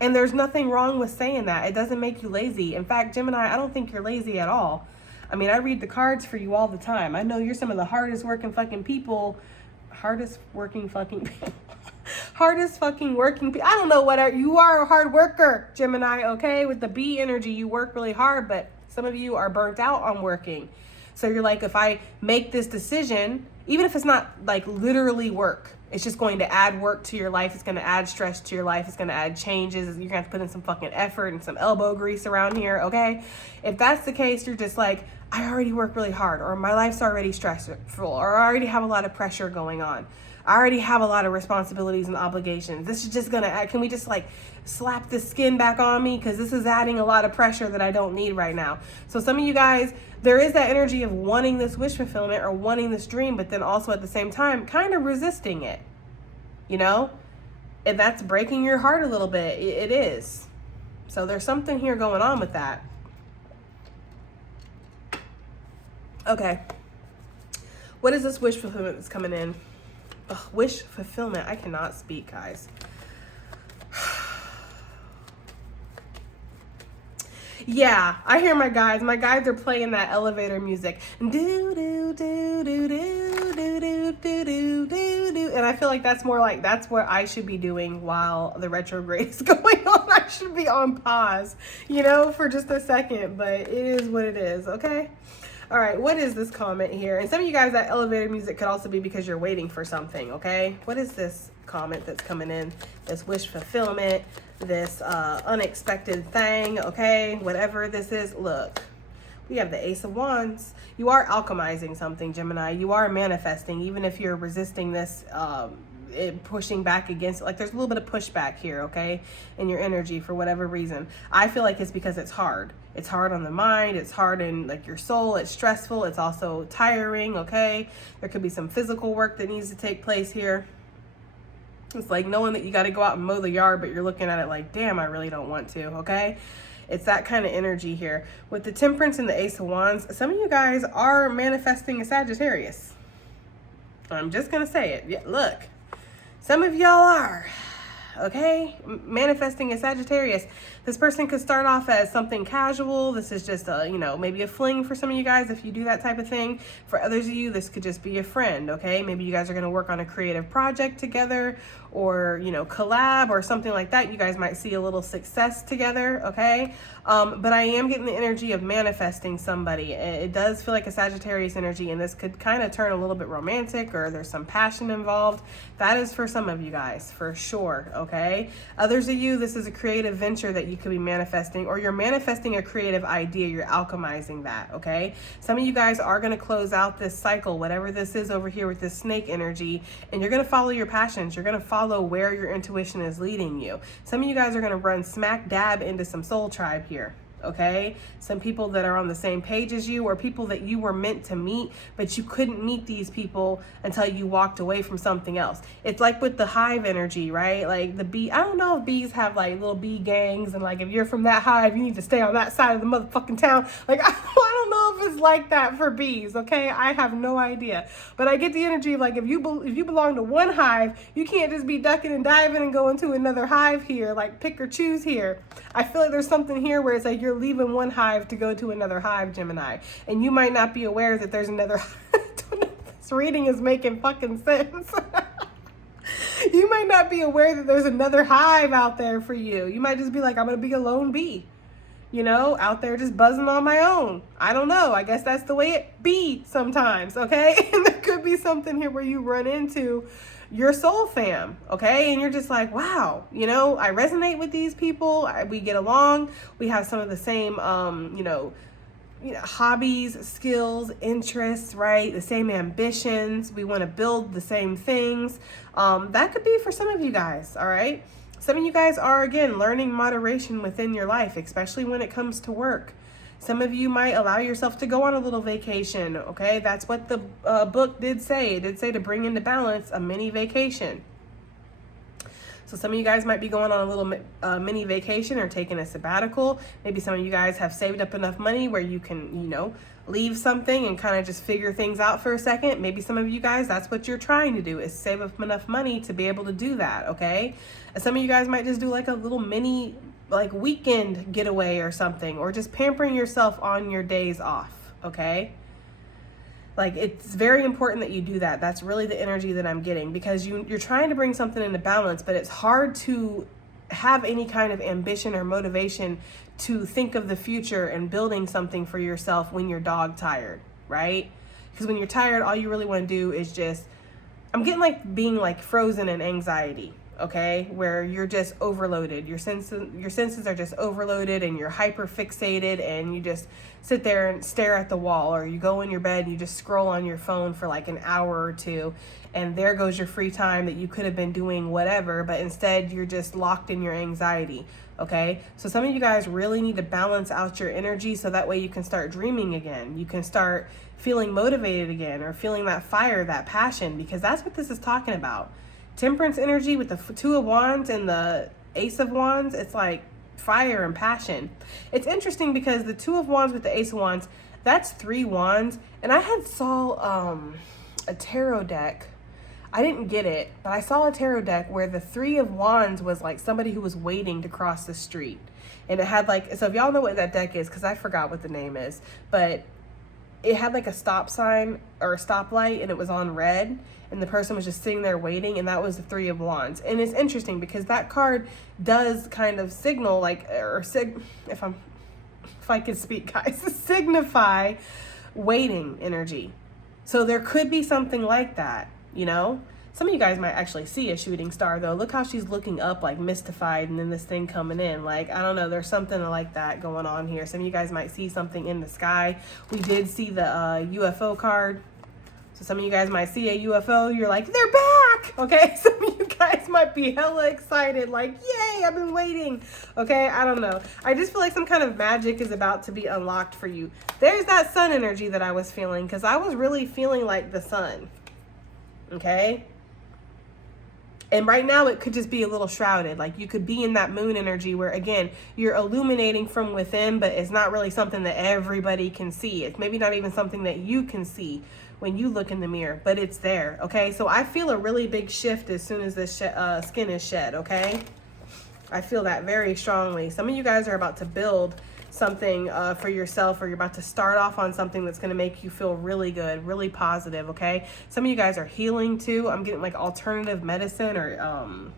And there's nothing wrong with saying that. It doesn't make you lazy. In fact, Gemini, I don't think you're lazy at all. I mean, I read the cards for you all the time. I know you're some of the hardest working fucking people. Hardest working fucking people. Hardest fucking working people. I don't know what you are a hard worker, Gemini, okay? With the B energy, you work really hard, but some of you are burnt out on working. So you're like, if I make this decision, even if it's not like literally work, it's just going to add work to your life. It's going to add stress to your life. It's going to add changes. You're going to have to put in some fucking effort and some elbow grease around here, okay? If that's the case, you're just like, I already work really hard, or my life's already stressful, or I already have a lot of pressure going on. I already have a lot of responsibilities and obligations. This is just going to add, can we just like slap the skin back on me? Because this is adding a lot of pressure that I don't need right now. So some of you guys, there is that energy of wanting this wish fulfillment or wanting this dream, but then also at the same time, kind of resisting it, you know? And that's breaking your heart a little bit. It is. So there's something here going on with that. Okay. What is this wish fulfillment that's coming in? Ugh, wish fulfillment. I cannot speak, guys. Yeah, I hear my guides. My guides are playing that elevator music. Do do do do do do do do do do. And I feel like that's more like that's what I should be doing while the retrograde is going on. I should be on pause, you know, for just a second, but it is what it is, okay? All right, what is this comment here? And some of you guys, that elevator music could also be because you're waiting for something, okay? What is this comment that's coming in? This wish fulfillment, this unexpected thing, okay? Whatever this is, look. We have the Ace of Wands. You are alchemizing something, Gemini. You are manifesting, even if you're resisting this, pushing back against it. Like there's a little bit of pushback here, okay, in your energy for whatever reason. I feel like it's because it's hard. It's hard on the mind. It's hard in like your soul. It's stressful. It's also tiring, okay? There could be some physical work that needs to take place here. It's like knowing that you got to go out and mow the yard, but you're looking at it like, damn, I really don't want to, okay? It's that kind of energy here. With the Temperance and the Ace of Wands, some of you guys are manifesting a Sagittarius. I'm just going to say it. Yeah, look. Some of y'all are, okay? Manifesting a Sagittarius. This person could start off as something casual. This is just a, you know, maybe a fling for some of you guys if you do that type of thing. For others of you, this could just be a friend, okay? Maybe you guys are going to work on a creative project together, or, you know, collab or something like that. You guys might see a little success together, okay? But I am getting the energy of manifesting somebody. It does feel like a Sagittarius energy, and this could kind of turn a little bit romantic, or there's some passion involved. That is for some of you guys, for sure, okay? Others of you, this is a creative venture that you could be manifesting, or you're manifesting a creative idea. You're alchemizing that, okay? Some of you guys are going to close out this cycle, whatever this is over here with this snake energy, and you're going to follow your passions. You're going to follow where your intuition is leading you. Some of you guys are going to run smack dab into some soul tribe here. Okay, some people that are on the same page as you, or people that you were meant to meet, but you couldn't meet these people until you walked away from something else. It's like with the hive energy, right? Like the bee, I don't know if bees have like little bee gangs, and like if you're from that hive, you need to stay on that side of the motherfucking town. Like I don't know if it's like that for bees. Okay, I have no idea, but I get the energy of like if you belong to one hive, you can't just be ducking and diving and going to another hive here, like pick or choose here. I feel like there's something here where it's like you're leaving one hive to go to another hive, Gemini, and you might not be aware that there's another. I don't know if this reading is making fucking sense. You might not be aware that there's another hive out there for you. You might just be like, I'm gonna be a lone bee, you know, out there just buzzing on my own. I don't know, I guess that's the way it be sometimes, okay? And there could be something here where you run into your soul fam, okay? And you're just like, wow, you know, I resonate with these people. We get along. We have some of the same, you know, hobbies, skills, interests, right? The same ambitions. We want to build the same things. That could be for some of you guys, all right? Some of you guys are, again, learning moderation within your life, especially when it comes to work. Some of you might allow yourself to go on a little vacation, okay? That's what the book did say. It did say to bring into balance a mini vacation. So some of you guys might be going on a little mini vacation or taking a sabbatical. Maybe some of you guys have saved up enough money where you can, you know, leave something and kind of just figure things out for a second. Maybe some of you guys, that's what you're trying to do, is save up enough money to be able to do that, okay? And some of you guys might just do like a little mini like weekend getaway or something, or just pampering yourself on your days off, okay? Like it's very important that you do that. That's really the energy that I'm getting, because you're trying to bring something into balance, but it's hard to have any kind of ambition or motivation to think of the future and building something for yourself when you're dog tired, right? Because when you're tired, all you really want to do is just, I'm getting like being like frozen in anxiety, okay, where you're just overloaded. Your senses are just overloaded, and you're hyper fixated, and you just sit there and stare at the wall, or you go in your bed and you just scroll on your phone for like an hour or two, and there goes your free time that you could have been doing whatever, but instead you're just locked in your anxiety, okay? So some of you guys really need to balance out your energy so that way you can start dreaming again. You can start feeling motivated again, or feeling that fire, that passion, because that's what this is talking about. Temperance energy with the Two of Wands and the Ace of Wands, it's like fire and passion. It's interesting because the Two of Wands with the Ace of Wands, that's 3 wands. And I had saw a tarot deck. I didn't get it, but I saw a tarot deck where the 3 of Wands was like somebody who was waiting to cross the street. And it had like, so if y'all know what that deck is, because I forgot what the name is, but it had like a stop sign or a stoplight, and it was on red, and the person was just sitting there waiting, and that was the 3 of Wands. And it's interesting because that card does kind of signal like, or if I could speak, guys, signify waiting energy. So there could be something like that, you know? Some of you guys might actually see a shooting star though. Look how she's looking up like mystified, and then this thing coming in. Like, I don't know, there's something like that going on here. Some of you guys might see something in the sky. We did see the UFO card. So some of you guys might see a UFO. You're like, they're back, okay? Some of you guys might be hella excited, like, yay, I've been waiting, okay? I don't know. I just feel like some kind of magic is about to be unlocked for you. There's that sun energy that I was feeling, because I was really feeling like the sun, okay? And right now it could just be a little shrouded. Like you could be in that moon energy where, again, you're illuminating from within, but it's not really something that everybody can see. It's maybe not even something that you can see when you look in the mirror, but it's there, okay? So I feel a really big shift as soon as this skin is shed, okay? I feel that very strongly. Some of you guys are about to build something for yourself, or you're about to start off on something that's going to make you feel really good, really positive, okay? Some of you guys are healing too. I'm getting like alternative medicine or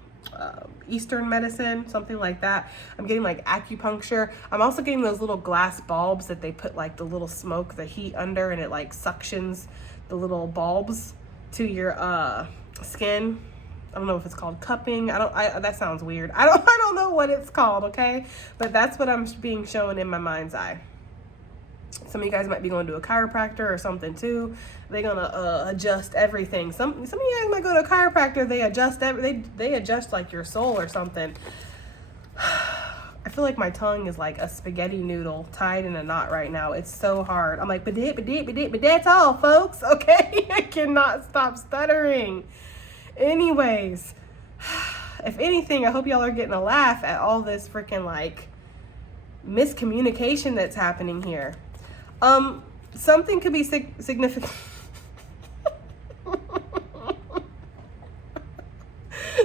Eastern medicine, something like that. I'm getting like acupuncture. I'm also getting those little glass bulbs that they put like the little smoke, the heat under, and it like suctions the little bulbs to your skin. I don't know if it's called cupping. That sounds weird. I don't know what it's called, okay? But that's what I'm being shown in my mind's eye. Some of you guys might be going to a chiropractor or something too. They're gonna adjust everything. Some of you guys might go to a chiropractor. They adjust they adjust like your soul or something. I feel like my tongue is like a spaghetti noodle tied in a knot right now. It's so hard. I'm like, but that's all, folks. Okay, I cannot stop stuttering. Anyways, if anything, I hope y'all are getting a laugh at all this freaking like miscommunication that's happening here. Something could be significant.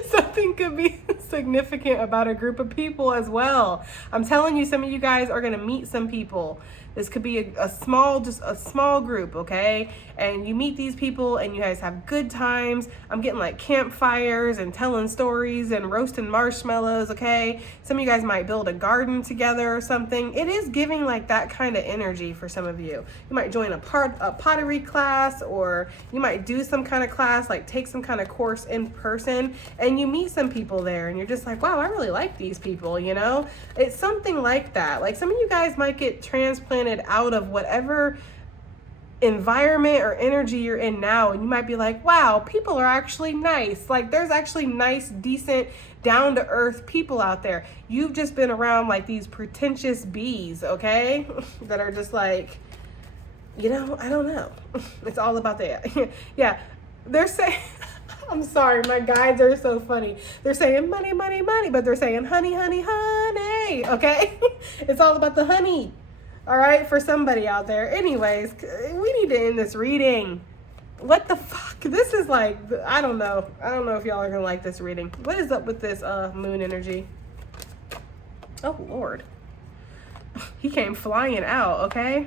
Something could be significant about a group of people as well. I'm telling you, some of you guys are going to meet some people. This could be a small group, okay? And you meet these people and you guys have good times. I'm getting like campfires and telling stories and roasting marshmallows, okay? Some of you guys might build a garden together or something. It is giving like that kind of energy for some of you. You might join a pottery class, or you might do some kind of class, like take some kind of course in person, and you meet some people there and you're just like, wow, I really like these people, you know? It's something like that. Like some of you guys might get transplanted out of whatever environment or energy you're in now, and you might be like, wow, people are actually nice. Like there's actually nice, decent, down to earth people out there. You've just been around like these pretentious bees, okay? That are just like, you know, I don't know. It's all about that. Yeah, they're saying, I'm sorry, my guides are so funny. They're saying money, money, money, but they're saying honey, honey, honey, okay? It's all about the honey. All right, for somebody out there. Anyways, we need to end this reading. What the fuck? This is like, I don't know. I don't know if y'all are gonna like this reading. What is up with this moon energy? Oh, Lord. He came flying out, okay?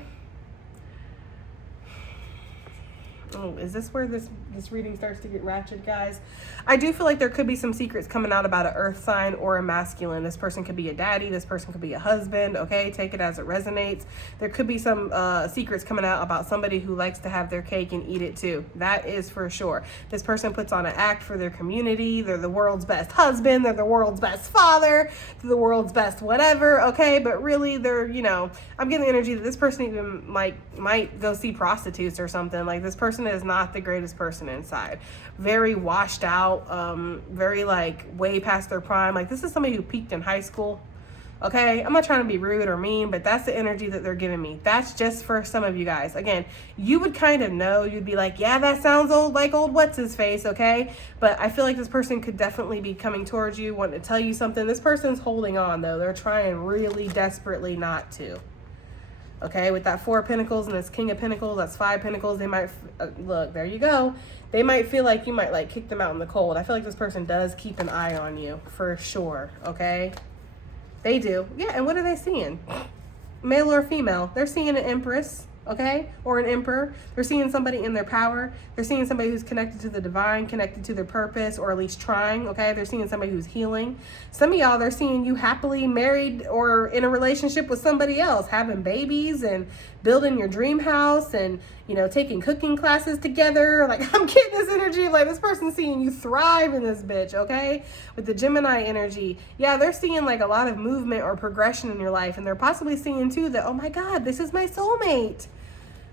Oh, is this where this reading starts to get ratchet, guys? I do feel like there could be some secrets coming out about an earth sign or a masculine. This person could be a daddy. This person could be a husband, okay? Take it as it resonates. There could be some secrets coming out about somebody who likes to have their cake and eat it too. That is for sure. This person puts on an act for their community. They're the world's best husband. They're the world's best father. They're the world's best whatever, okay? But really, they're, you know, I'm getting the energy that this person even like might go see prostitutes or something. Like this person is not the greatest person inside. Very washed out, very like way past their prime. Like this is somebody who peaked in high school. Okay, I'm not trying to be rude or mean, but that's the energy that they're giving me. That's just for some of you guys. Again, you would kind of know, you'd be like, yeah, that sounds old, like old what's his face, okay? But I feel like this person could definitely be coming towards you, wanting to tell you something. This person's holding on though. They're trying really desperately not to. Okay, with that 4 of Pentacles and this King of Pentacles, that's 5 Pentacles. They might, look, there you go. They might feel like you might like kick them out in the cold. I feel like this person does keep an eye on you for sure, okay? They do. Yeah, and what are they seeing? Male or female? They're seeing an Empress, okay? Or an Emperor. They're seeing somebody in their power. They're seeing somebody who's connected to the divine, connected to their purpose, or at least trying, okay? They're seeing somebody who's healing. Some of y'all, they're seeing you happily married or in a relationship with somebody else, having babies and building your dream house and, you know, taking cooking classes together. Like, I'm getting this energy of like this person's seeing you thrive in this bitch, okay? With the Gemini energy. Yeah, they're seeing like a lot of movement or progression in your life, and they're possibly seeing too that, oh my God, this is my soulmate.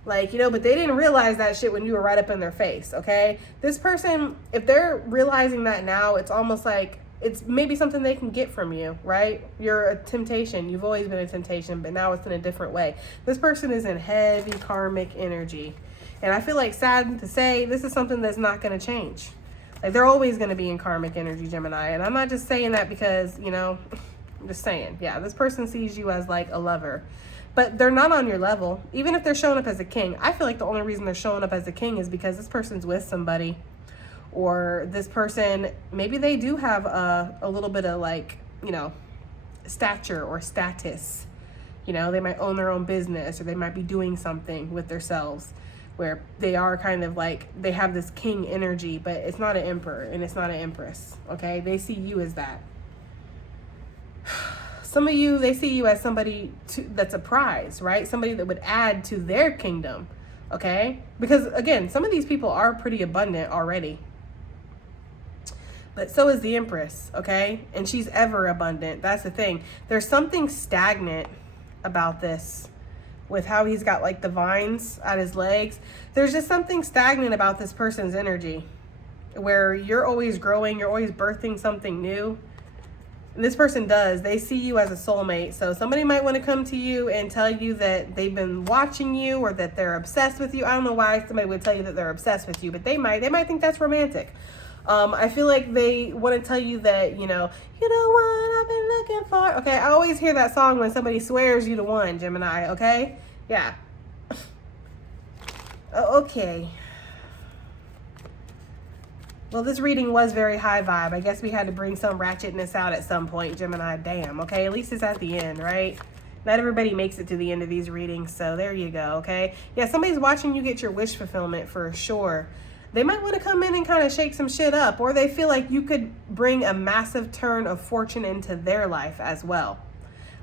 Like, you know, but they didn't realize that shit when you were right up in their face, okay? This person, if they're realizing that now, it's almost like it's maybe something they can get from you, right? You're a temptation. You've always been a temptation, but now it's in a different way. This person is in heavy karmic energy. And I feel like, sad to say, this is something that's not going to change. Like, they're always going to be in karmic energy, Gemini. And I'm not just saying that because, you know, I'm just saying, yeah, this person sees you as like a lover. But they're not on your level. Even if they're showing up as a king, I feel like the only reason they're showing up as a king is because this person's with somebody. Or this person, maybe they do have a little bit of like, you know, stature or status. You know, they might own their own business, or they might be doing something with themselves where they are kind of like, they have this king energy, but it's not an emperor and it's not an empress, okay? They see you as that. Some of you, they see you as somebody that's a prize, right? Somebody that would add to their kingdom, okay? Because again, some of these people are pretty abundant already. But so is the Empress, okay? And she's ever abundant. That's the thing. There's something stagnant about this with how he's got like the vines at his legs. There's just something stagnant about this person's energy where you're always growing, you're always birthing something new. And this person does. They see you as a soulmate. So somebody might want to come to you and tell you that they've been watching you or that they're obsessed with you. I don't know why somebody would tell you that they're obsessed with you, but they might think that's romantic. I feel like they want to tell you that, you know what I've been looking for. Okay, I always hear that song when somebody swears you the one, Gemini, okay? Yeah. Okay. Well, this reading was very high vibe. I guess we had to bring some ratchetness out at some point, Gemini. Damn, okay? At least it's at the end, right? Not everybody makes it to the end of these readings, so there you go, okay? Yeah, somebody's watching you get your wish fulfillment for sure. They might want to come in and kind of shake some shit up, or they feel like you could bring a massive turn of fortune into their life as well.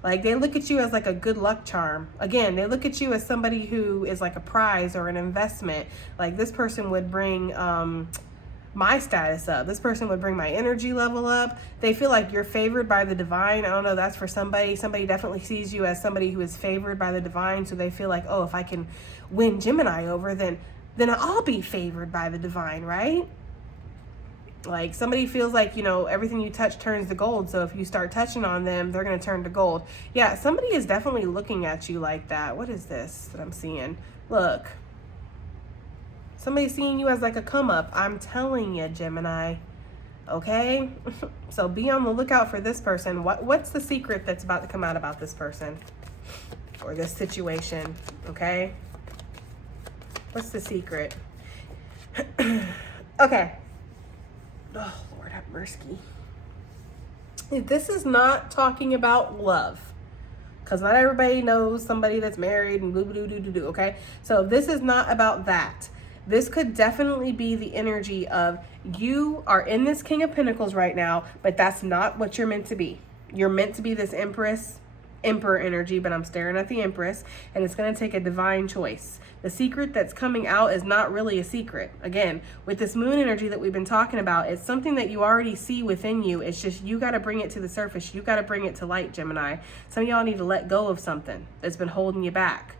Like they look at you as like a good luck charm. Again, they look at you as somebody who is like a prize or an investment. Like this person would bring my status up. This person would bring my energy level up. They feel like you're favored by the divine. I don't know, that's for somebody. Somebody definitely sees you as somebody who is favored by the divine. So they feel like, oh, if I can win Gemini over, then I'll be favored by the divine, right? Like somebody feels like, everything you touch turns to gold. So if you start touching on them, they're going to turn to gold. Yeah, somebody is definitely looking at you like that. What is this that I'm seeing? Look. Somebody's seeing you as like a come up. I'm telling you, Gemini. Okay? So be on the lookout for this person. What's the secret that's about to come out about this person or this situation? Okay? What's the secret? Okay. Oh, Lord have mercy. This is not talking about love. Because not everybody knows somebody that's married and boo-boo-doo-doo-doo, okay? So this is not about that. This could definitely be the energy of you are in this King of Pentacles right now, but that's not what you're meant to be. You're meant to be this Emperor energy, but I'm staring at the Empress, and it's going to take a divine choice. The secret that's coming out is not really a secret. Again, with this moon energy that we've been talking about, it's something that you already see within you. It's just you got to bring it to the surface. You got to bring it to light, Gemini. Some of y'all need to let go of something that's been holding you back.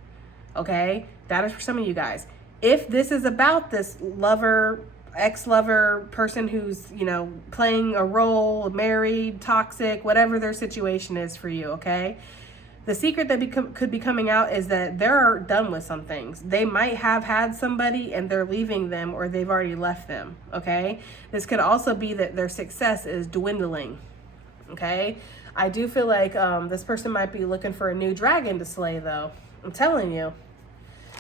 Okay? That is for some of you guys. If this is about this lover, ex-lover person who's, playing a role, married, toxic, whatever their situation is for you, okay? The secret that could be coming out is that they're done with some things. They might have had somebody and they're leaving them, or they've already left them, okay? This could also be that their success is dwindling, okay? I do feel like this person might be looking for a new dragon to slay, though. I'm telling you.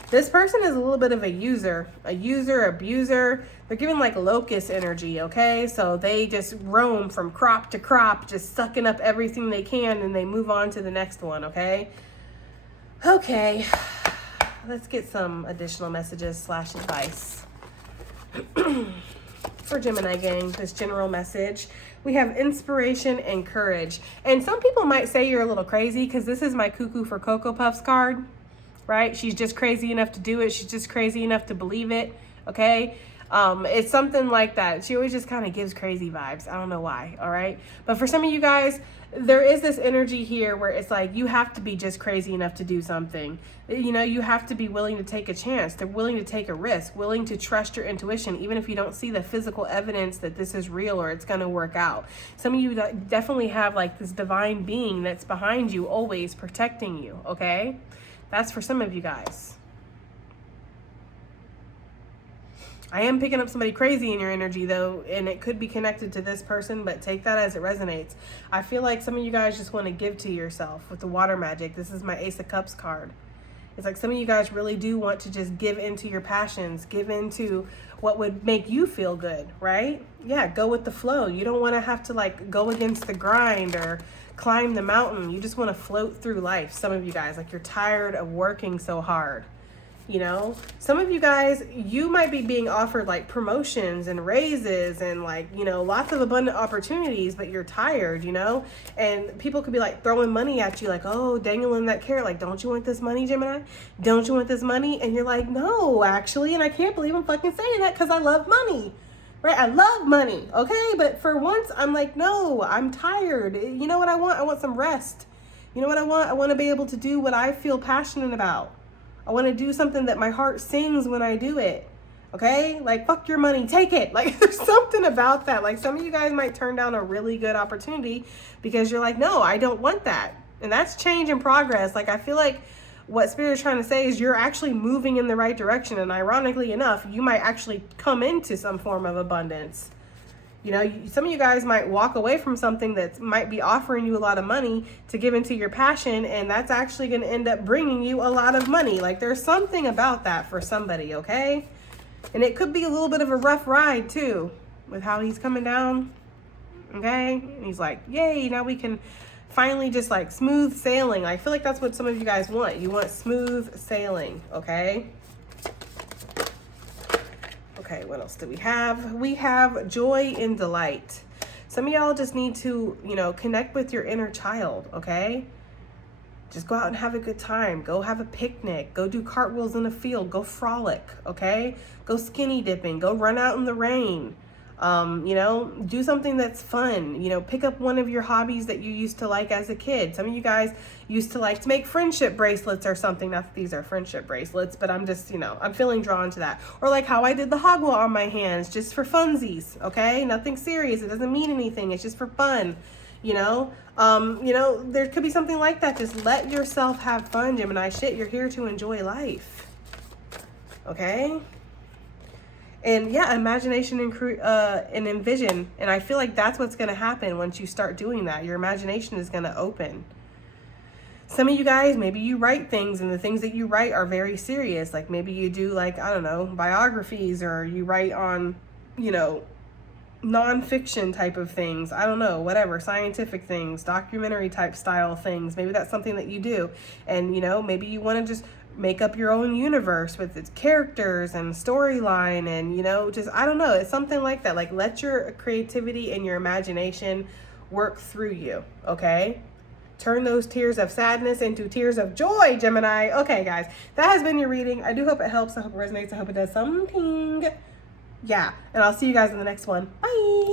This person is a little bit of a user, abuser. They're giving like locust energy, okay? So they just roam from crop to crop, just sucking up everything they can, and they move on to the next one, okay? Okay, let's get some additional messages / advice. For Gemini gang, this general message. We have inspiration and courage. And some people might say you're a little crazy because this is my Cuckoo for Cocoa Puffs card. Right? She's just crazy enough to do it. She's just crazy enough to believe it. Okay? It's something like that. She always just kind of gives crazy vibes. I don't know why. All right? But for some of you guys, there is this energy here where it's like you have to be just crazy enough to do something. You have to be willing to take a chance. They're willing to take a risk, willing to trust your intuition, even if you don't see the physical evidence that this is real or it's going to work out. Some of you definitely have like this divine being that's behind you, always protecting you. Okay? That's for some of you guys. I am picking up somebody crazy in your energy though, and it could be connected to this person, but take that as it resonates. I feel like some of you guys just want to give to yourself with the water magic. This is my Ace of Cups card. It's like some of you guys really do want to just give into your passions, give into what would make you feel good, right? Yeah, go with the flow. You don't want to have to like go against the grind or climb the mountain. You just want to float through life. Some of you guys, like you're tired of working so hard. You know, some of you guys, you might be being offered like promotions and raises and like, you know, lots of abundant opportunities, but you're tired, you know, and people could be like throwing money at you like, oh, dangling that carrot, like, don't you want this money, Gemini? Don't you want this money? And you're like, no, actually. And I can't believe I'm fucking saying that because I love money, right? I love money. Okay. But for once, I'm like, no, I'm tired. You know what I want? I want some rest. You know what I want? I want to be able to do what I feel passionate about. I want to do something that my heart sings when I do it. Okay? Like, fuck your money, take it. Like, there's something about that. Like, some of you guys might turn down a really good opportunity because you're like, no, I don't want that. And that's change and progress. Like, I feel like what Spirit is trying to say is you're actually moving in the right direction. And ironically enough, you might actually come into some form of abundance. You know, some of you guys might walk away from something that might be offering you a lot of money to give into your passion, and that's actually going to end up bringing you a lot of money. Like, there's something about that for somebody, okay? And it could be a little bit of a rough ride, too, with how he's coming down, okay? And he's like, yay, now we can finally just, like, smooth sailing. I feel like that's what some of you guys want. You want smooth sailing, okay? Okay, what else do we have? We have joy and delight. Some of y'all just need to, you know, connect with your inner child, okay? Just go out and have a good time. Go have a picnic. Go do cartwheels in a field. Go frolic, okay? Go skinny dipping. Go run out in the rain. You know, do something that's fun. You know, pick up one of your hobbies that you used to like as a kid. Some of you guys used to like to make friendship bracelets or something. Not that these are friendship bracelets, but I'm just, you know, I'm feeling drawn to that. Or like how I did the hagwa on my hands just for funsies, okay? Nothing serious. It doesn't mean anything. It's just for fun, you know? You know, there could be something like that. Just let yourself have fun, Gemini. Shit, you're here to enjoy life, okay? And yeah, imagination and envision. And I feel like that's what's going to happen once you start doing that. Your imagination is going to open. Some of you guys, maybe you write things and the things that you write are very serious. Like maybe you do like, I don't know, biographies, or you write on, you know, nonfiction type of things. I don't know, whatever, scientific things, documentary type style things. Maybe that's something that you do. And, you know, maybe you want to just make up your own universe with its characters and storyline and, you know, just, I don't know, it's something like that. Like, let your creativity and your imagination work through you, okay? Turn those tears of sadness into tears of joy, Gemini. Okay, guys, that has been your reading. I do hope it helps. I hope it resonates. I hope it does something. Yeah, and I'll see you guys in the next one. Bye.